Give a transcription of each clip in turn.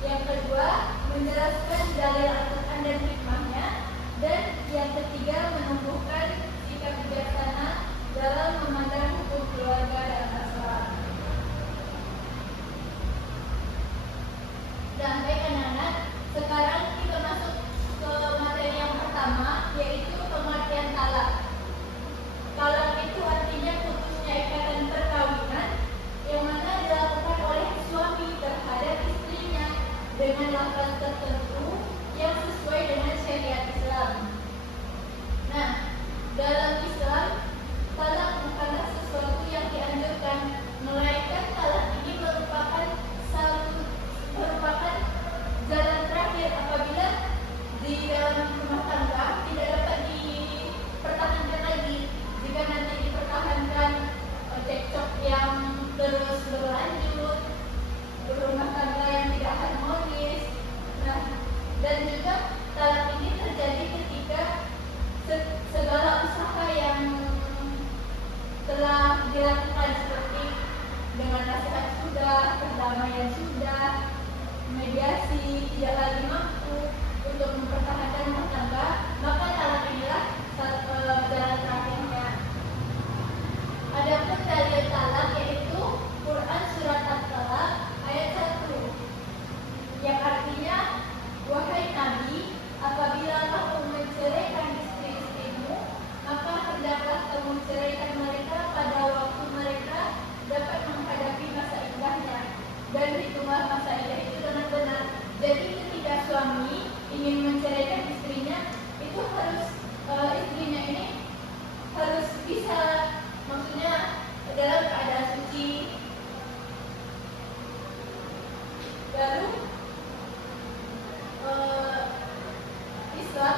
Yang kedua, menjelaskan dalil Al-Quran dan hikmahnya. Dan yang ketiga, menumbuhkan sikap bijaksana dalam memandang hukum keluarga dan masyarakat. Dan baik anak-anak, sekarang kita masuk ke materi yang pertama, yaitu pengertian talak. Talak itu artinya putusnya ikatan perkawinan yang mana dilakukan oleh suami terhadap istrinya dengan lafaz tertentu yang sesuai dengan syariat Islam. Nah, dalam Islam, talak bukanlah sesuatu yang dianjurkan, melainkan talak ini merupakan jalan terakhir apabila di dalam rumah tangga tidak dapat dipertahankan lagi. Jika nanti dipertahankan cekcok yang terus berlanjut, berumah tangga yang tidak harmonis. Nah, dan juga talak ini terjadi ketika segala usaha yang telah dilakukan seperti dengan nasihat sudah, perdamaian sudah, mediasi tidak lagi mampu untuk mempertahankan rumah tangga, maka talak inilah jalan terakhirnya. Adapun dalil talak yaitu Quran surat At-Talaq ayat 1 yang artinya, wahai Nabi, apabila kamu menceraikan istri-istrimu, maka hendaklah kamu menceraikan mereka pada waktu mereka dapat menghadapi masa iddahnya, dan hitunglah masa iddah itu dengan benar. Jadi ketika suami ingin menceraikan istrinya, itu harus istrinya ini harus bisa, maksudnya dalam keadaan suci. Lalu Islam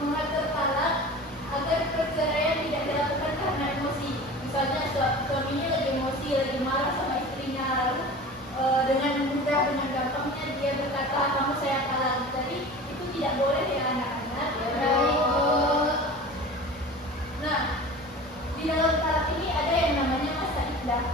mengatur talak agar perceraian tidak dilakukan karena emosi. Misalnya suaminya lagi emosi, lagi marah sama istrinya, lalu dengan mudah, dengan gampangnya dia berkata, kamu saya talak. Jadi itu tidak boleh ya anak-anak. Nah, di dalam talak ini ada yang namanya masa iddah.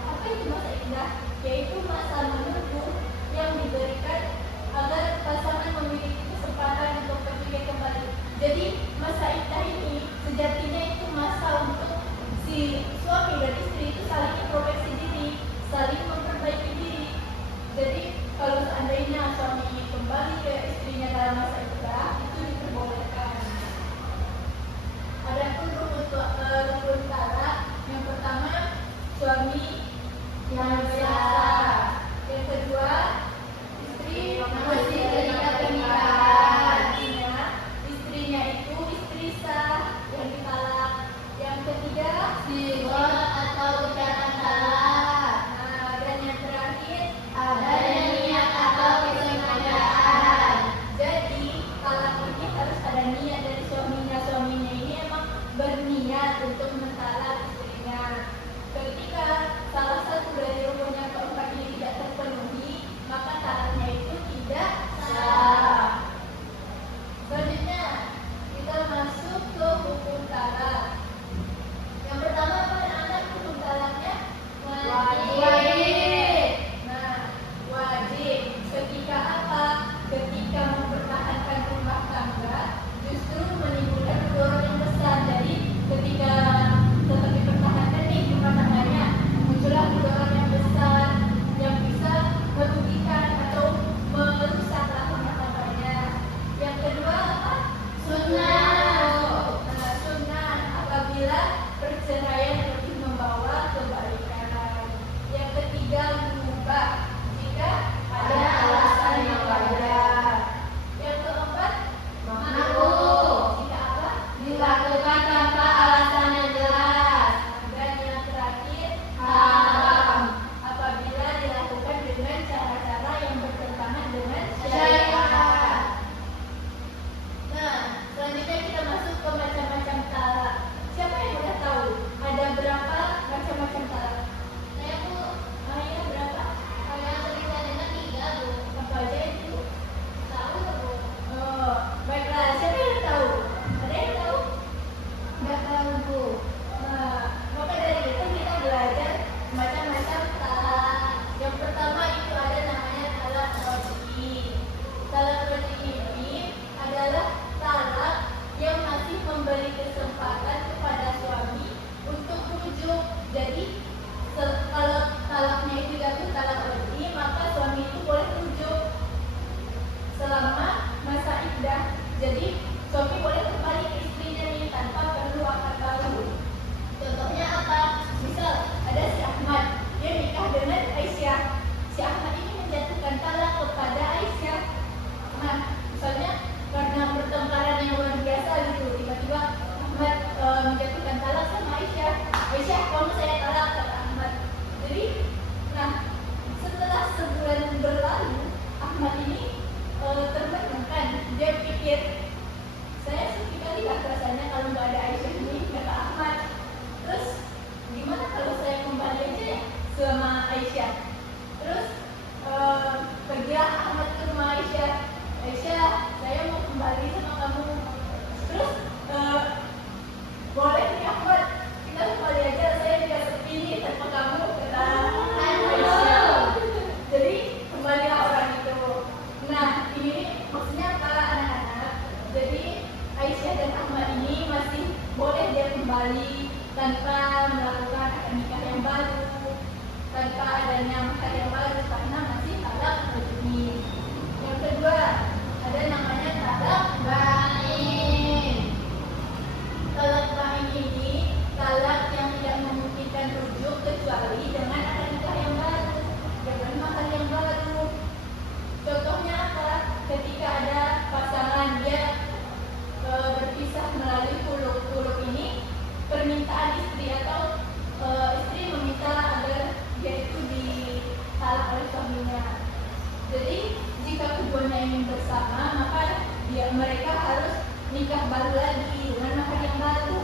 Jadi jika keduanya ingin bersama, maka mereka harus nikah baru lagi dengan mahar yang baru.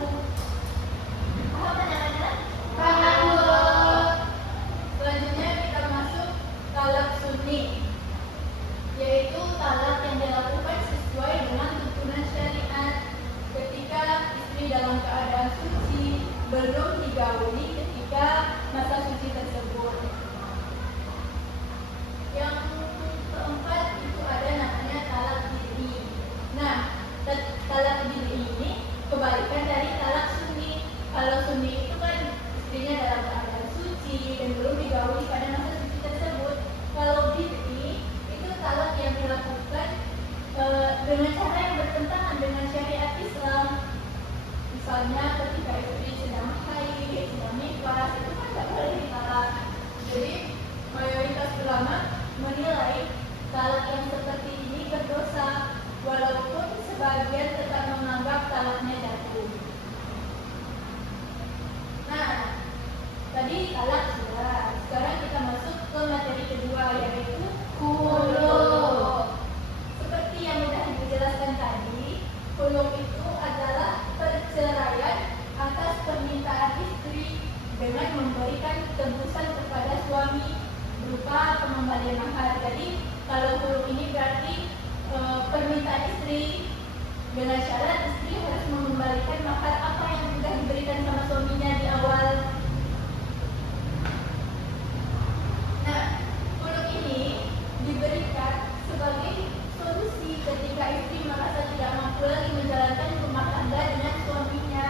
Paham anak-anak? Paham. Selanjutnya kita masuk talak sunni, yaitu talak yang dilakukan sesuai dengan tuntunan syariat ketika istri dalam keadaan suci belum digauli ketika masa suci tersebut. Yang keempat itu ada namanya talak bid'i. Nah, talak bid'i ini kebalikan dari talak sunni. Kalau sunni itu kan istrinya dalam keadaan suci dan belum digauli pada masa suci tersebut. Kalau bid'i itu talak yang dilakukan dengan cara yang bertentangan dengan syariat Islam. Misalnya ketika istri sedang haid, sedang nifas, itu kan tidak boleh ditalak. Jadi mayoritas ulama menilai talak yang seperti ini berdosa, walaupun sebagian tetap menganggap talaknya jatuh. Nah, tadi talak sudah. Sekarang kita masuk ke materi kedua, yaitu khuluu. Seperti yang sudah dijelaskan tadi, khuluu itu adalah perceraian atas permintaan istri dengan memberikan tebusan kepada suami berupa pengembalian mahar. Jadi kalau khuluu ini berarti permintaan istri dengan syarat istri harus mengembalikan mahar apa yang sudah diberikan sama suaminya di awal. Nah, khuluu ini diberikan sebagai solusi ketika istri merasa tidak mampu lagi menjalankan rumah tangga dengan suaminya.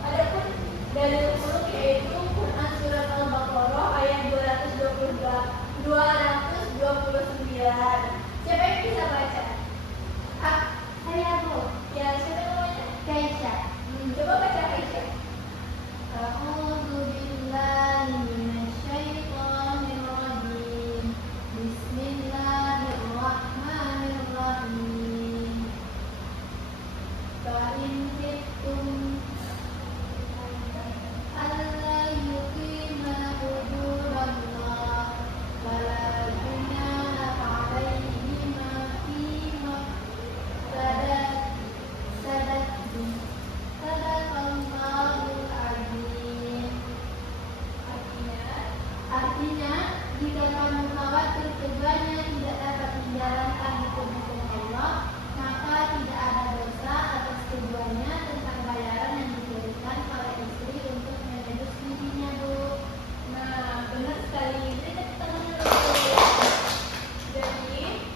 Adapun dalil khuluu yaitu Quran surat Al-Baqarah ayat 229. Siapa yang bisa baca? Saya Bu. Ya, siapa namanya? Kaisha. Coba baca Kaisha. A'udzu billahi minasyaitonir rajim. Bismillahirrahmanirrahim. Fa in khiftum alla yuqima hududallah fala junaha 'alaihima fima sadaqallahul azim. Artinya, jika kamu khawatir keduanya tidak dapat menjalankan hukum-hukum Allah, maka tidak ada dosa atas keduanya tentang bayaran yang diberikan oleh istri untuk menebus dirinya, Bu. Nah, benar sekali. Jadi kita Jadi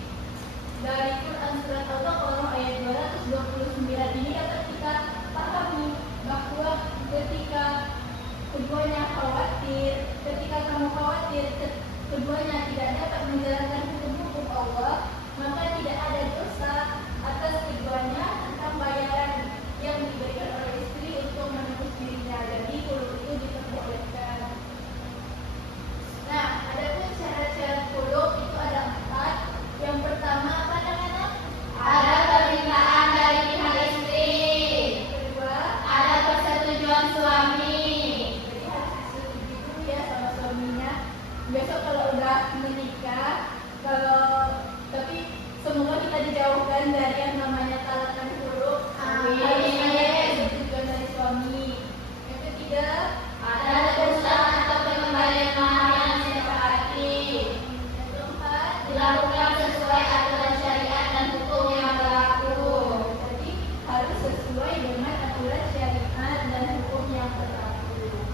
dari Quran surat Al-Baqarah ayat 229 ini dapat kita pahami bahwa ketika keduanya khawatir, ketika kamu khawatir keduanya tidak dapat menjalankan hukum-hukum Allah, maka tidak ada dosa atas keduanya tentang bayaran yang diberikan oleh istri untuk menebus dirinya. Jadi khuluu itu diperbolehkan. Nah, adapun syarat-syarat khuluu itu ada 4. Yang pertama apa anak-anak? Ada permintaan dari pihak istri. Yang kedua, ada persetujuan suami. Jadi harus disetujui dulu ya sama suaminya. Besok kalau udah menikah, tapi semoga kita dijauhkan dari yang namanya talak dan khuluu. Harus ada persetujuan dari suami. Yang ketiga, ada tebusan atau pengembalian mahar yang disepakati. Yang keempat, dilakukan sesuai aturan syariat dan hukum yang berlaku. Jadi harus sesuai dengan aturan syariat dan hukum yang berlaku.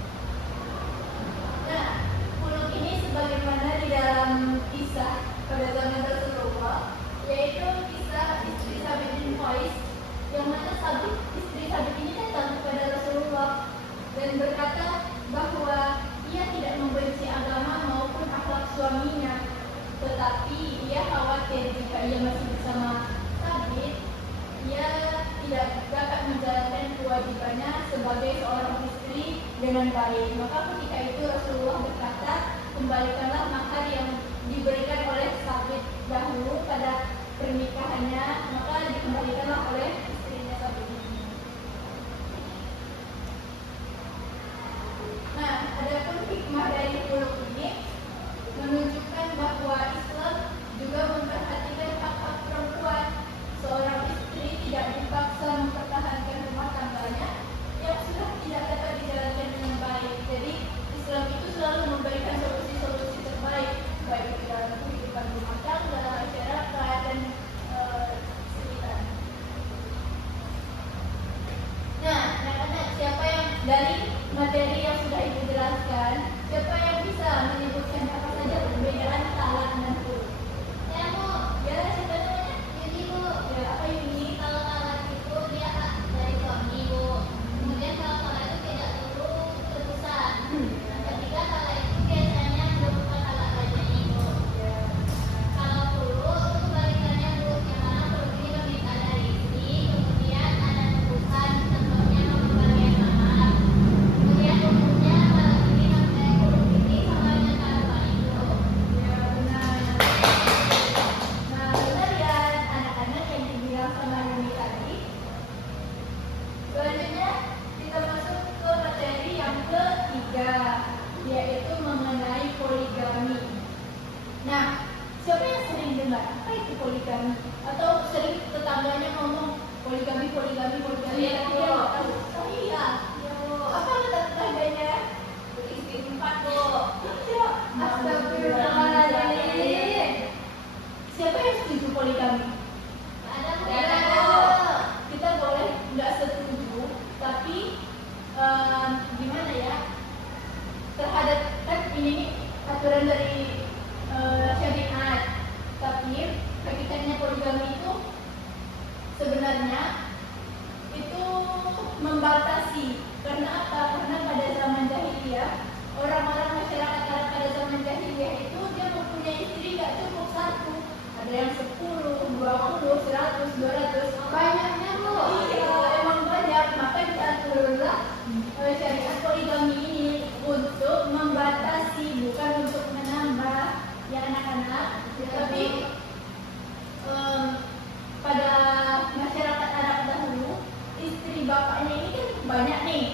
Nah, khuluu ini sebagaimana di dalam kisah pada zaman Rasulullah, yaitu kisah istri Sabit bin Qais, yang mana istri Sabit ini datang kepada Rasulullah dan berkata bahwa ia tidak membenci agama maupun akhlak suaminya, tetapi ia khawatir jika ia masih bersama Sabit, ia tidak dapat menjalankan kewajibannya sebagai seorang istri dengan baik. Maka ketika itu Rasulullah berkata, kembalikanlah mahar yang diberikan oleh Sabit dahulu pada pernikahannya, maka dikembalikanlah oleh istrinya Sabit ini. Nah, adapun hikmah dari khuluu ini menunjukkan Astagfirullahaladzim. Siapa yang setuju poligami? Kita boleh nggak setuju, tapi gimana ya? Terhadap kan ini aturan dari syariat, tapi hakikatnya poligami itu sebenarnya itu membatasi. Karena apa? Karena pada zaman jahiliyah, orang-orang masyarakat Arab pada zaman jahiliyah itu dia mempunyai istri nggak cukup satu, ada yang 10, 20, 100, 200, banyaknya loh. Iya, emang banyak. Maka diaturlah syariat poligami ini untuk membatasi, bukan untuk menambah ya anak-anak. Tapi pada masyarakat Arab dahulu, istri bapaknya ini kan banyak nih.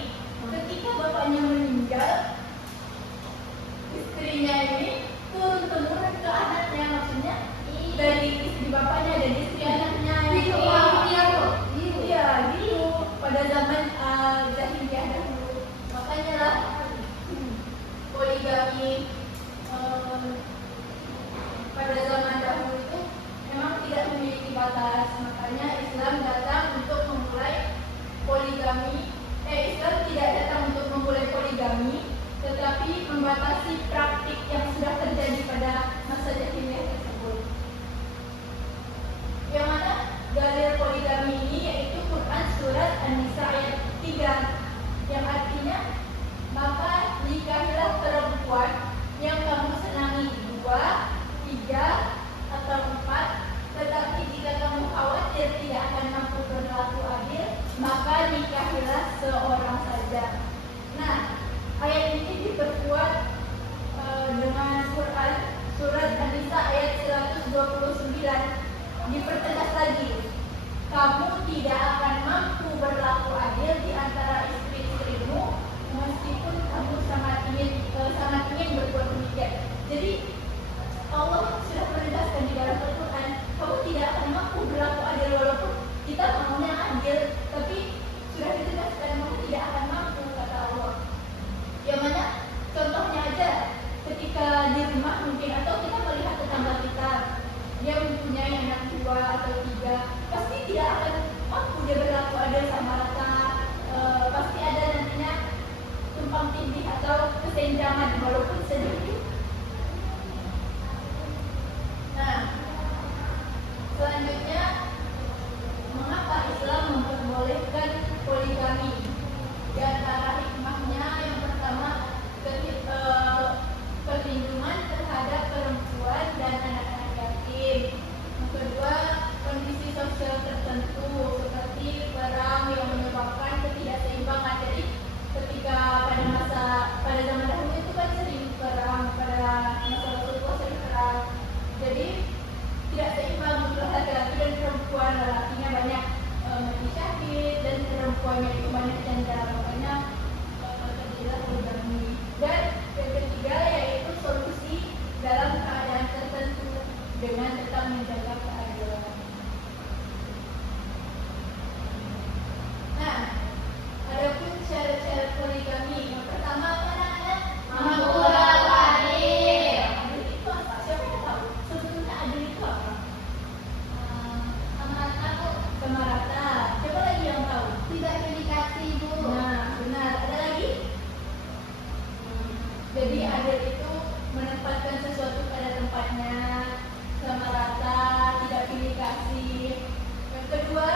Ketika bapaknya meninggal, istrinya ini turun temurun ke anaknya, maksudnya dari istri bapaknya dan istri anaknya. Iya, gitu pada zaman jahiliyah dahulu. Makanya lah poligami pada zaman dahulu itu memang tidak memiliki batas. Makanya Islam datang untuk memulai poligami. Islam tidak datang untuk memulai poligami, tetapi membatasi praktik yang sudah terjadi pada masa jahiliyah tersebut. Yang mana dalil poligami ini yaitu Quran surat An-Nisa ayat 3, yang artinya, maka nikahilah perempuan yang kamu senangi 2, 3, atau 4, tetapi jika kamu khawatir tidak akan mampu berlaku adil, maka nikahilah seorang saja. Nah, ayat ini diperkuat dengan Quran surat An-Nisa ayat 129, dipertegas lagi, kamu tidak akan mampu berlaku adil di antara istri-istrimu meskipun kamu sangat ingin berbuat demikian. Jadi Allah sudah menegaskan di dalam Al-Quran, kamu tidak akan mampu berlaku adil. Walaupun kita maunya adil, tapi sudah ditegaskan kamu tidak akan mampu, kata Allah. Yang mana contohnya aja ketika di rumah mungkin, atau kita melihat tetangga kita, dia mempunyai anak 2 atau 3, pasti tidak akan mampu dia berlaku adil sama rata. Pasti ada nantinya tumpang tindih atau kesenjangan walaupun sedikit. Nah, selanjutnya, mengapa Islam memperbolehkan poligami? Di antara hikmahnya yang pertama, perlindungan terhadap perempuan dan anak-anak yatim. Yang kedua, kondisi sosial tertentu seperti perang yang menyebabkan ketidakseimbangan. Jadi ketika pada zaman dahulu itu kan sering perang, pada masa Rasulullah sering perang. Jadi tidak seimbang untuk laki-laki dan perempuan. Lelakinya banyak mati syahid dan perempuannya itu banyak janda. Makanya terjadilah poligami. Dan yang ketiga yaitu solusi dalam keadaan tertentu dengan tetap menjaga keadilan. Nah, adapun syarat-syarat poligami, yang pertama apa anak-anak? Mampu berlaku adil. Adil itu apa? Siapa yang tahu? Sebetulnya adil itu apa? Sama rata. Siapa lagi yang tahu? Tidak delikasi, Bu. Nah, benar. Ada lagi? Jadi adil itu menempatkan sesuatu pada tempatnya, sama rata, tidak pilih kasih. Yang kedua,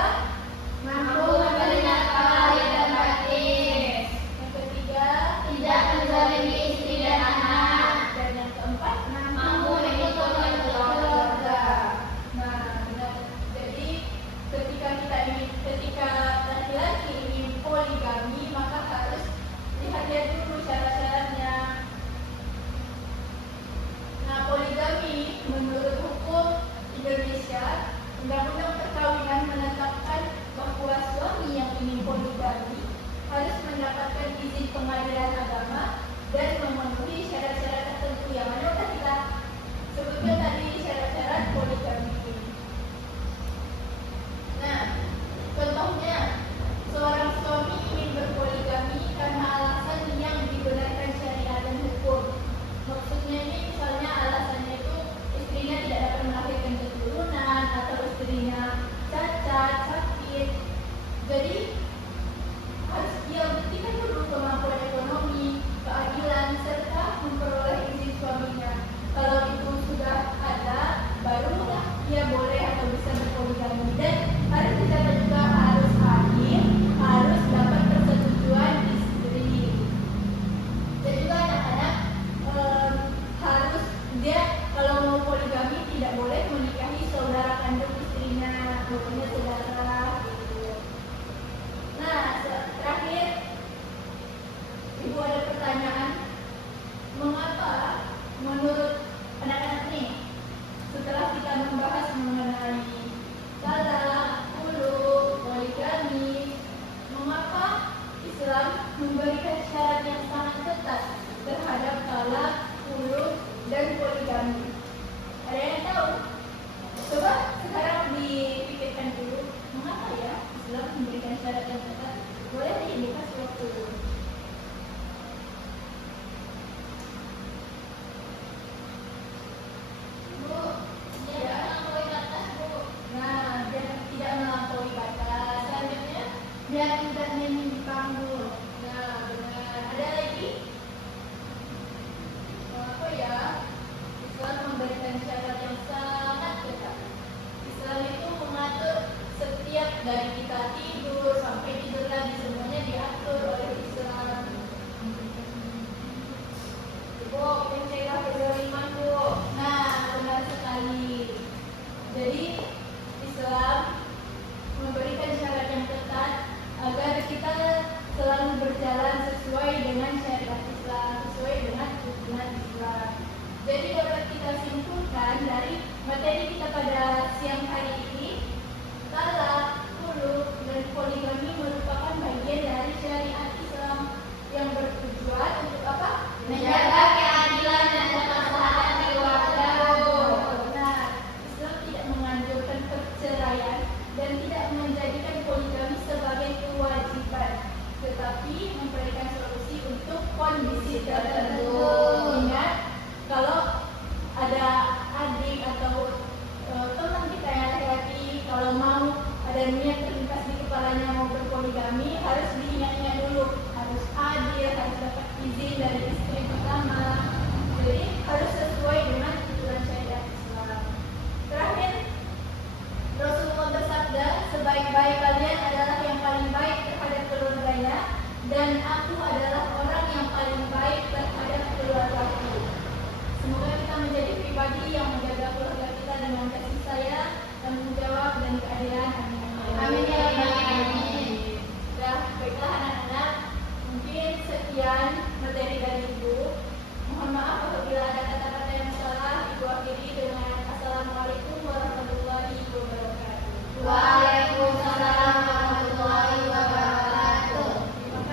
mampu memperlihatkan lahir dan batin. Yang ketiga, tidak menzalimi istri dan anak. Dan yang keempat, mampu mengikuti keluarga. Nah, benar. Jadi ketika laki-laki ingin poligami, maka harus lihat dulu syarat-syaratnya. Nah, poligami menurut hukum Indonesia, Undang-Undang Perkawinan menetapkan bahwa suami yang ingin poligami harus mendapatkan izin pengadilan agama dan memenuhi syarat-syarat tertentu yang mana kita sebutkan tadi syarat-syarat poligami ini. Nah, contohnya seorang suami ingin berpoligami karena alasan yang dibenarkan syariat dan hukum. Maksudnya ini misalnya alasan Dia kalau mau poligami tidak boleh menikahi saudara kandung istrinya, pokoknya saudara gitu. Nah, terakhir Ibu ada pertanyaan, mengapa menurut anak-anak nih setelah kita membahas mengenai talak, khulu, poligami, mengapa Islam memberikan syarat yang sangat ketat terhadap talak, khulu, dan poligami? Ada yang tahu? Coba sekarang dipikirkan dulu, mengapa ya Islam memberikan syarat yang ketat? Boleh dikasih waktu dulu. Biar tidak menyimpang. Nah, benar. Ada lagi? Apa ya? Islam memberikan syarat yang sangat ketat. Islam itu mengatur setiap dari kita tidur sampai tidur lagi, semuanya diatur oleh Islam. Bu, mencegah kezaliman, Bu. Nah, benar sekali. Jadi Islam memberikan syarat yang ketat agar kita selalu berjalan sesuai dengan syariat Islam, sesuai dengan tuntunan Islam. Jadi dapat kita simpulkan dari materi kita pada siang hari ini, talak, khulu, dan poligami merupakan bagian dari syariat Islam yang bertujuan untuk apa? Menjaga keadilan dan kemaslahatan keluarga. Nah, Islam tidak menganjurkan perceraian dan tidak menjadikan poligami sebagai kewajiban, tetapi memberikan solusi untuk kondisi tertentu. Ingat, kalau ada adik atau teman kita yang laki-laki, kalau mau ada niat terlintas di kepalanya mau berpoligami, harus diingat-ingat dulu, harus adil, harus dapat izin dari istri pertama. Jadi harus sesuai dengan aturan syariat Islam. Terakhir, Rasulullah bersabda, sebaik-baik kalian adalah yang paling baik terhadap keluarganya, dan aku adalah orang yang paling baik terhadap keluargaku. Semoga kita menjadi pribadi yang